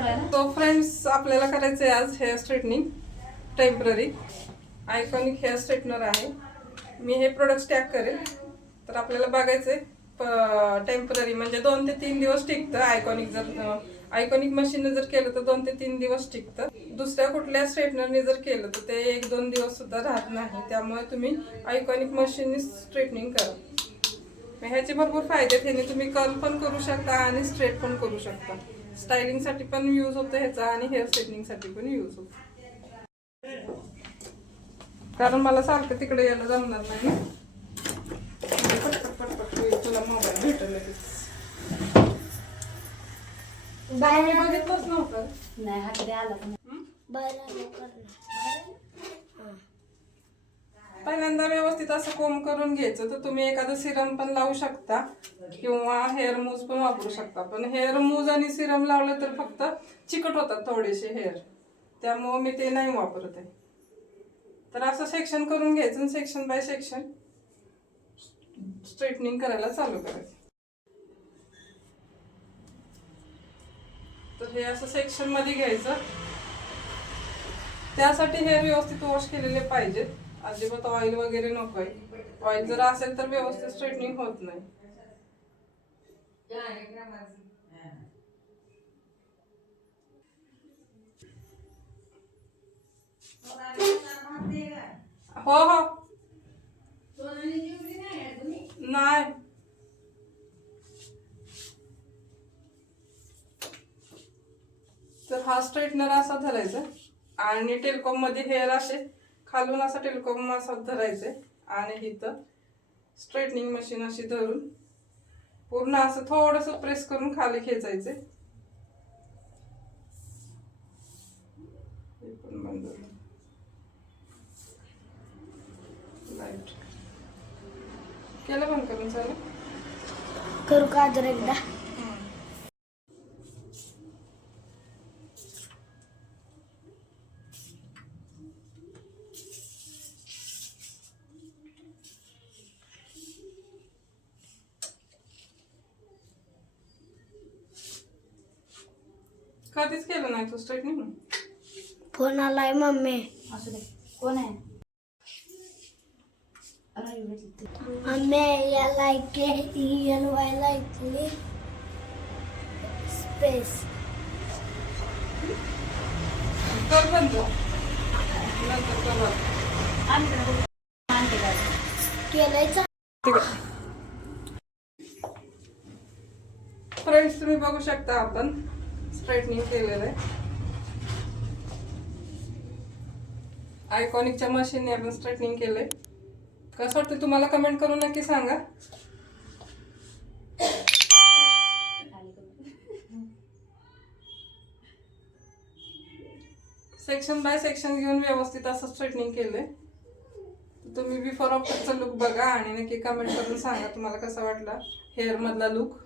तो फ्रेंड्स आपल्याला करायचं आहे आज hair straightening temporary. Iconic hair straightener आहे. मी हे प्रोडक्ट टॅग करेल. तर आपल्याला बघायचं आहे टेम्पररी म्हणजे 2 ते 3 दिवस टिकतं. आयकॉनिक मशीनने जर केलं तर 2 ते 3 दिवस टिकतं. दुसऱ्या कुठल्या स्ट्रेटनरने जर केलं तर ते 1-2 दिवस सुद्धा राहत नाही. त्यामुळे तुम्ही आयकॉनिक मशीनने स्ट्रेटनिंग करा. ह्याचे भरपूर फायदे आहेत. ह्याने तुम्ही कर्ल पण करू शकता आणि स्ट्रेट पण करू शकता. स्टायलिंगसाठी पण यूज होतं ह्याचा आणि हेअर स्ट्रेटनिंगसाठी पण यूज होतं. कारण मला सारखं तिकडे यायला जमणार नाही. पटपट होईल. तुला मोबाईल भेटेल बाहेर बघितलंच नव्हतं. नाही हा कधी आला पहिल्यांदा व्यवस्थित असं कोंब करून घ्यायचं. तर तुम्ही एखादं सिरम पण लावू शकता किंवा हेअर मूज पण वापरू शकता. पण हेअर मूज आणि सिरम लावलं तर फक्त चिकट होतात थोडेसे हेअर. त्यामुळं मी ते नाही वापरत आहे. तर असं सेक्शन करून घ्यायचं. सेक्शन बाय सेक्शन स्ट्रेटनिंग करायला चालू करायचं. तर हे असं सेक्शन मध्ये घ्यायचं. त्यासाठी हेअर व्यवस्थित वॉश केलेले पाहिजेत. अजिबात ऑइल वगैरे नकोय. ऑइल जर असेल तर व्यवस्थित स्ट्रेटनिंग होत नाही. हो हो नाही. तर हा स्ट्रेटनर असा धरायचा आणि टेलकॉम मध्ये हेअर असे खालून असा टेलकॉम असा धरायचे आणि इथं स्ट्रेटनिंग मशीन अशी धरून पूर्ण असं थोडंसं प्रेस करून खाली खेचायचे. लाईट केलं बंद करून चालेल. करू का अजून एकदा? कधीच केलं नाही तू स्ट्रेटनिंग? फोन आलाय मम्मी. असू दे. कोण आहे? मम्मी या लाईक ELY लाईकली स्पेस कर बंद. नंतर कर बंद. केलायचा. फ्रेंड्स तुम्ही बघू शकता आपण स्ट्रेटनिंग केलेलं आहे. आयकॉनिकच्या मशीनने आपण स्ट्रेटनिंग केलंय. कसं वाटतं तुम्हाला कमेंट करून नक्की सांगा. सेक्शन बाय सेक्शन घेऊन व्यवस्थित असं स्ट्रेटनिंग केलंय. तुम्ही बिफोर आफ्टरचा लुक बघा आणि नक्की कमेंट करून सांगा तुम्हाला कसा वाटला हेअर मधला लुक.